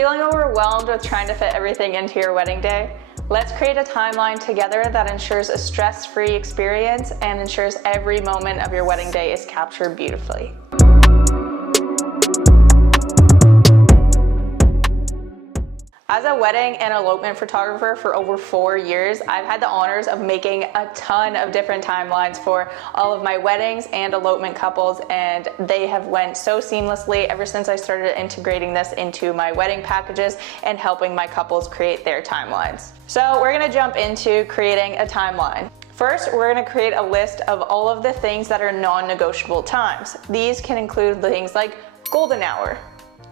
Feeling overwhelmed with trying to fit everything into your wedding day? Let's create a timeline together that ensures a stress-free experience and ensures every moment of your wedding day is captured beautifully. As a wedding and elopement photographer for over 4 years, I've had the honors of making a ton of different timelines for all of my weddings and elopement couples, and they have went so seamlessly ever since I started integrating this into my wedding packages and helping my couples create their timelines. So we're gonna jump into creating a timeline. First, we're gonna create a list of all of the things that are non-negotiable times. These can include things like golden hour.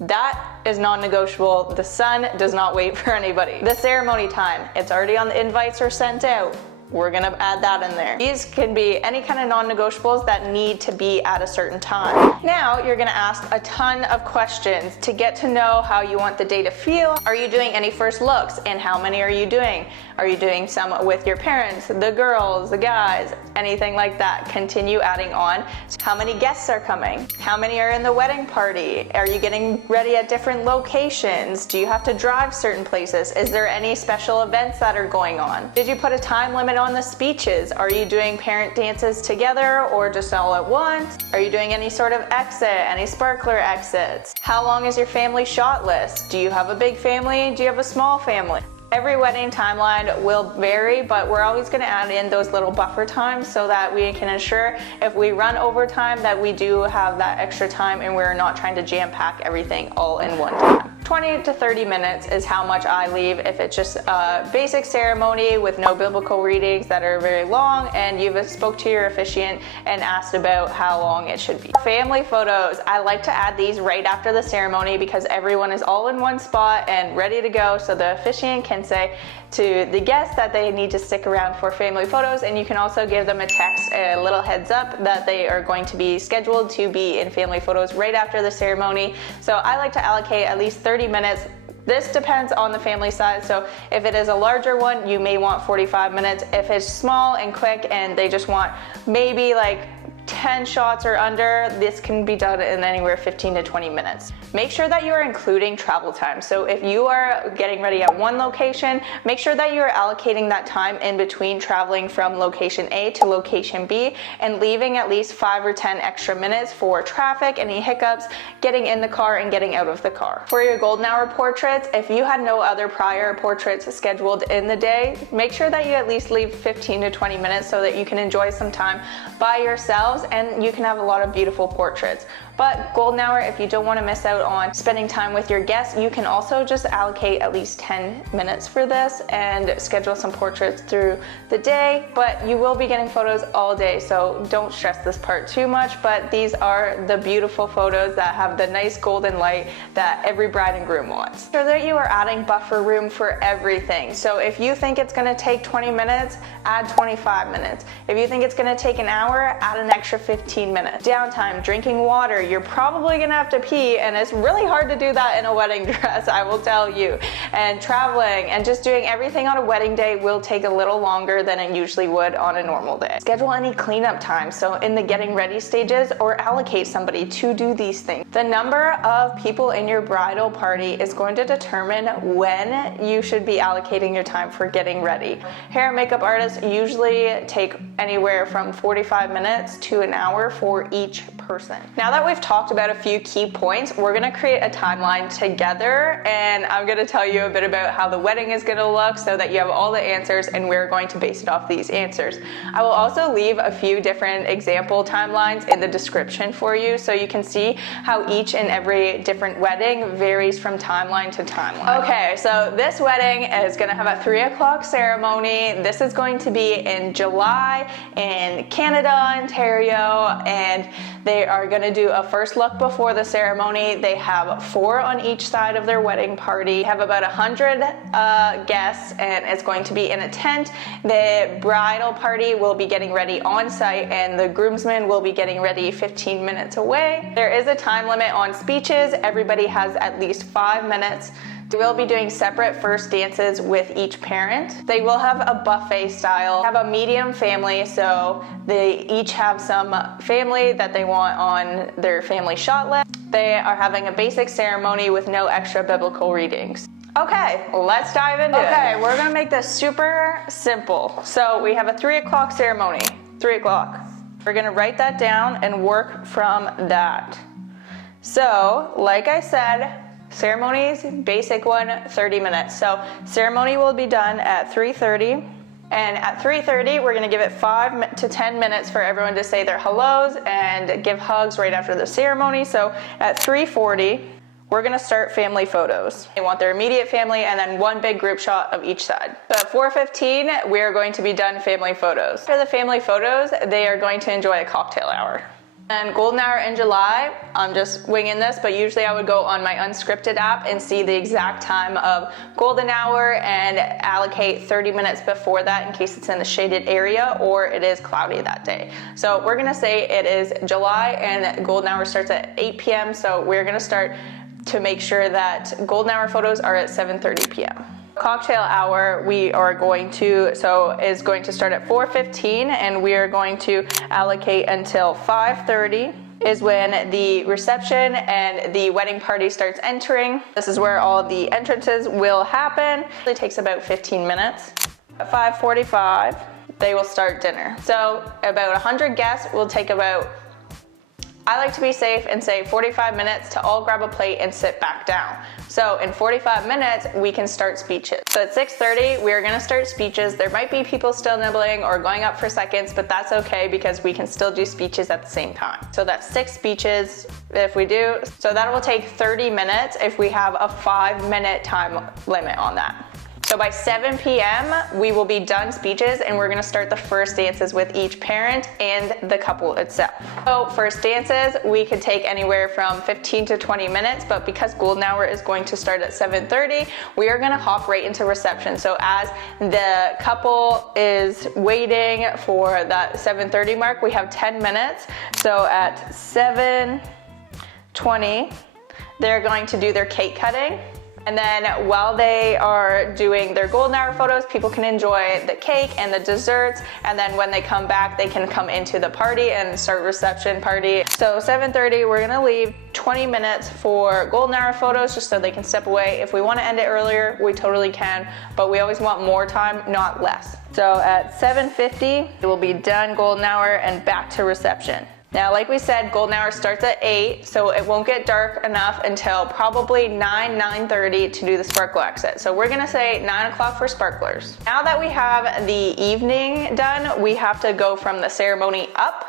That is non-negotiable. The sun does not wait for anybody. The ceremony time, it's already on the invites or sent out. We're gonna add that in there. These can be any kind of non-negotiables that need to be at a certain time. Now you're gonna ask a ton of questions to get to know how you want the day to feel. Are you doing any first looks, and how many are you doing? Are you doing some with your parents, the girls, the guys, anything like that? Continue adding on. How many guests are coming? How many are in the wedding party? Are you getting ready at different locations? Do you have to drive certain places? Is there any special events that are going on? Did you put a time limit on the speeches? Are you doing parent dances together or just all at once? Are you doing any sort of exit, any sparkler exits? How long is your family shot list? Do you have a big family? Do you have a small family? Every wedding timeline will vary, but we're always going to add in those little buffer times so that we can ensure if we run over time that we do have that extra time and we're not trying to jam pack everything all in one time. 20 to 30 minutes is how much I leave if it's just a basic ceremony with no biblical readings that are very long and you've spoke to your officiant and asked about how long it should be. Family photos, I like to add these right after the ceremony because everyone is all in one spot and ready to go, so the officiant can say to the guests that they need to stick around for family photos, and you can also give them a text, a little heads up that they are going to be scheduled to be in family photos right after the ceremony. So I like to allocate at least 30 minutes. This depends on the family size, so if it is a larger one, you may want 45 minutes. If it's small and quick and they just want maybe like 10 shots or under, this can be done in anywhere 15 to 20 minutes. Make sure that you are including travel time. So if you are getting ready at one location, make sure that you are allocating that time in between traveling from location A to location B and leaving at least 5 or 10 extra minutes for traffic, any hiccups, getting in the car and getting out of the car. For your golden hour portraits, if you had no other prior portraits scheduled in the day, make sure that you at least leave 15 to 20 minutes so that you can enjoy some time by yourselves and you can have a lot of beautiful portraits. But golden hour, if you don't want to miss out on spending time with your guests, you can also just allocate at least 10 minutes for this and schedule some portraits through the day, but you will be getting photos all day, so don't stress this part too much, but these are the beautiful photos that have the nice golden light that every bride and groom wants. So that you are adding buffer room for everything. So if you think it's going to take 20 minutes, add 25 minutes. If you think it's going to take an hour, add an extra 15 minutes. Downtime, drinking water, you're probably gonna have to pee, and it's really hard to do that in a wedding dress, I will tell you. And traveling and just doing everything on a wedding day will take a little longer than it usually would on a normal day. Schedule any cleanup time, so in the getting ready stages, or allocate somebody to do these things. The number of people in your bridal party is going to determine when you should be allocating your time for getting ready. Hair and makeup artists usually take anywhere from 45 minutes to an hour for each person. Now that we've talked about a few key points, we're gonna create a timeline together, and I'm gonna tell you a bit about how the wedding is gonna look so that you have all the answers and we're going to base it off these answers. I will also leave a few different example timelines in the description for you so you can see how each and every different wedding varies from timeline to timeline. Okay, so this wedding is gonna have a 3 o'clock ceremony. This is going to be in July in Canada, Ontario, and they are going to do a first look before the ceremony. They have 4 on each side of their wedding party. They have about 100 guests, and it's going to be in a tent. The bridal party will be getting ready on site, and the groomsmen will be getting ready 15 minutes away. There is a time limit on speeches. Everybody has at least 5 minutes We will be doing separate first dances with each parent. They will have a buffet style, have a medium family, so they each have some family that they want on their family shot list. They are having a basic ceremony with no extra biblical readings. Okay, let's dive into it. Okay, we're gonna make this super simple. So we have a 3 o'clock ceremony, 3 o'clock. We're gonna write that down and work from that. So, like I said, ceremonies, basic one, 30 minutes. So ceremony will be done at 3:30. And at 3:30, we're gonna give it 5 to 10 minutes for everyone to say their hellos and give hugs right after the ceremony. So at 3:40, we're gonna start family photos. They want their immediate family and then one big group shot of each side. So at 4:15, we are going to be done family photos. After the family photos, they are going to enjoy a cocktail hour. And golden hour in July, I'm just winging this, but usually I would go on my unscripted app and see the exact time of golden hour and allocate 30 minutes before that in case it's in a shaded area or it is cloudy that day. So we're gonna say it is July and golden hour starts at 8 p.m. So we're gonna start to make sure that golden hour photos are at 7:30 p.m. Cocktail hour is going to start at 4:15 and we are going to allocate until 5:30 is when the reception and the wedding party starts entering. This is where all of the entrances will happen. It takes about 15 minutes. At 5:45, they will start dinner. So about 100 guests will take about, I like to be safe and say 45 minutes to all grab a plate and sit back down. So in 45 minutes, we can start speeches. So at 6:30, we are gonna start speeches. There might be people still nibbling or going up for seconds, but that's okay because we can still do speeches at the same time. So that's 6 speeches if we do. So that will take 30 minutes if we have a 5-minute time limit on that. So by 7 p.m., we will be done speeches and we're gonna start the first dances with each parent and the couple itself. So first dances, we could take anywhere from 15 to 20 minutes, but because golden hour is going to start at 7:30, we are gonna hop right into reception. So as the couple is waiting for that 7:30 mark, we have 10 minutes. So at 7:20, they're going to do their cake cutting. And then while they are doing their golden hour photos, people can enjoy the cake and the desserts. And then when they come back, they can come into the party and start reception party. So 7:30, we're gonna leave 20 minutes for golden hour photos just so they can step away. If we wanna end it earlier, we totally can, but we always want more time, not less. So at 7:50, it will be done golden hour and back to reception. Now, like we said, golden hour starts at 8, so it won't get dark enough until probably 9:30 to do the sparkle exit. So we're gonna say 9 o'clock for sparklers. Now that we have the evening done, we have to go from the ceremony up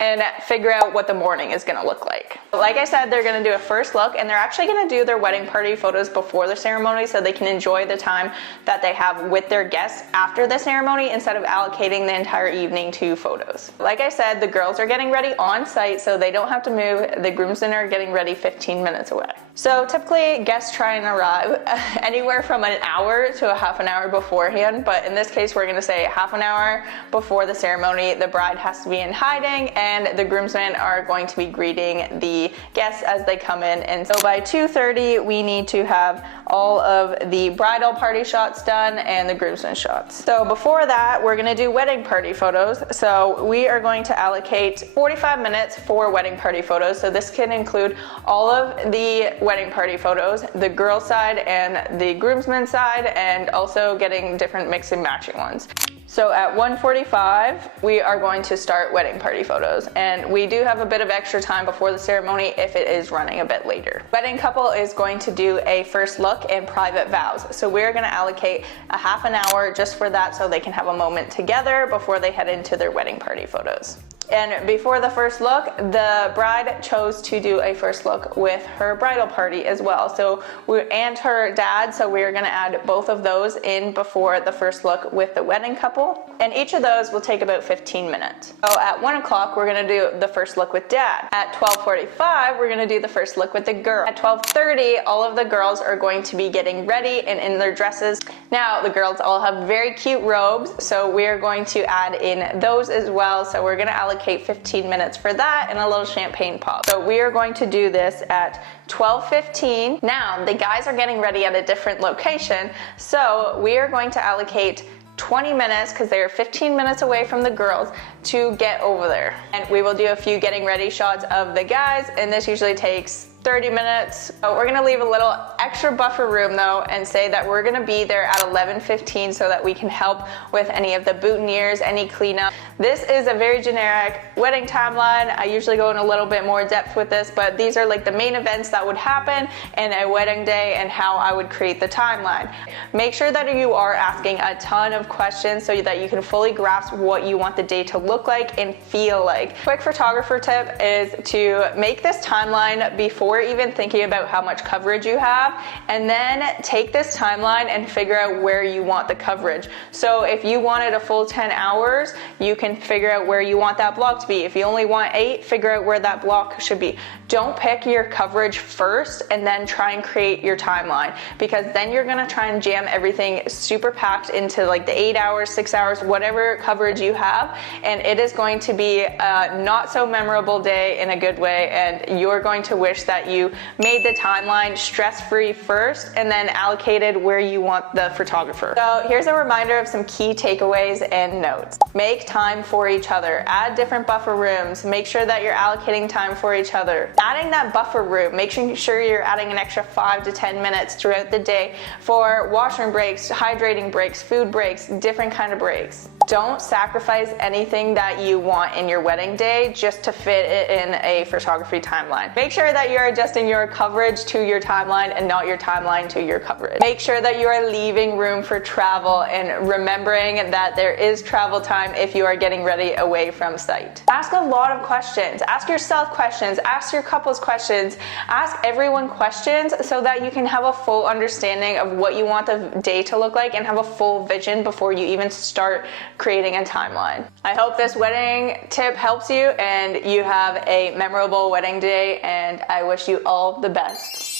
and figure out what the morning is gonna look like. Like I said, they're gonna do a first look and they're actually gonna do their wedding party photos before the ceremony so they can enjoy the time that they have with their guests after the ceremony instead of allocating the entire evening to photos. Like I said, the girls are getting ready on site so they don't have to move. The groomsmen are getting ready 15 minutes away. So typically guests try and arrive anywhere from an hour to a half an hour beforehand, but in this case we're gonna say half an hour before the ceremony. The bride has to be in hiding and the groomsmen are going to be greeting the guests as they come in. And so by 2:30 we need to have all of the bridal party shots done and the groomsmen shots. So before that we're gonna do wedding party photos. So we are going to allocate 45 minutes for wedding party photos. So this can include all of the wedding party photos, the girl side and the groomsmen side, and also getting different mix and matching ones. So at 1:45, we are going to start wedding party photos. And we do have a bit of extra time before the ceremony if it is running a bit later. Wedding couple is going to do a first look and private vows. So we're gonna allocate a half an hour just for that so they can have a moment together before they head into their wedding party photos. And before the first look, the bride chose to do a first look with her bridal party as well. So and her dad, so we're gonna add both of those in before the first look with the wedding couple. And each of those will take about 15 minutes. So at 1 o'clock, we're gonna do the first look with dad. At 12:45, we're gonna do the first look with the girl. At 12:30, all of the girls are going to be getting ready and in their dresses. Now, the girls all have very cute robes, so we're going to add in those as well. So we're gonna allocate allocate 15 minutes for that and a little champagne pop. So we are going to do this at 12:15. Now, the guys are getting ready at a different location, so we are going to allocate 20 minutes, because they are 15 minutes away from the girls, to get over there. And we will do a few getting ready shots of the guys, and this usually takes 30 minutes. So we're gonna leave a little extra buffer room though, and say that we're gonna be there at 11:15 so that we can help with any of the boutonnieres, any cleanup. This is a very generic wedding timeline. I usually go in a little bit more depth with this, but these are like the main events that would happen in a wedding day and how I would create the timeline. Make sure that you are asking a ton of questions so that you can fully grasp what you want the day to look like and feel like. Quick photographer tip is to make this timeline before even thinking about how much coverage you have, and then take this timeline and figure out where you want the coverage. So if you wanted a full 10 hours, you can figure out where you want that block to be. If you only want 8, figure out where that block should be. Don't pick your coverage first and then try and create your timeline, because then you're gonna try and jam everything super packed into like the 8 hours, 6 hours, whatever coverage you have, and it is going to be a not so memorable day in a good way, and you're going to wish that you made the timeline stress-free first and then allocated where you want the photographer. So here's a reminder of some key takeaways and notes. Make time for each other. Add different buffer rooms. Make sure that you're allocating time for each other. Adding that buffer room, make sure you're adding an extra 5 to 10 minutes throughout the day for washroom breaks, hydrating breaks, food breaks, different kind of breaks. Don't sacrifice anything that you want in your wedding day just to fit it in a photography timeline. Make sure that you're adjusting your coverage to your timeline and not your timeline to your coverage. Make sure that you are leaving room for travel and remembering that there is travel time if you are getting ready away from site. Ask a lot of questions. Ask yourself questions. Ask your couples questions. Ask everyone questions so that you can have a full understanding of what you want the day to look like and have a full vision before you even start creating a timeline. I hope this wedding tip helps you and you have a memorable wedding day, and I wish you all the best.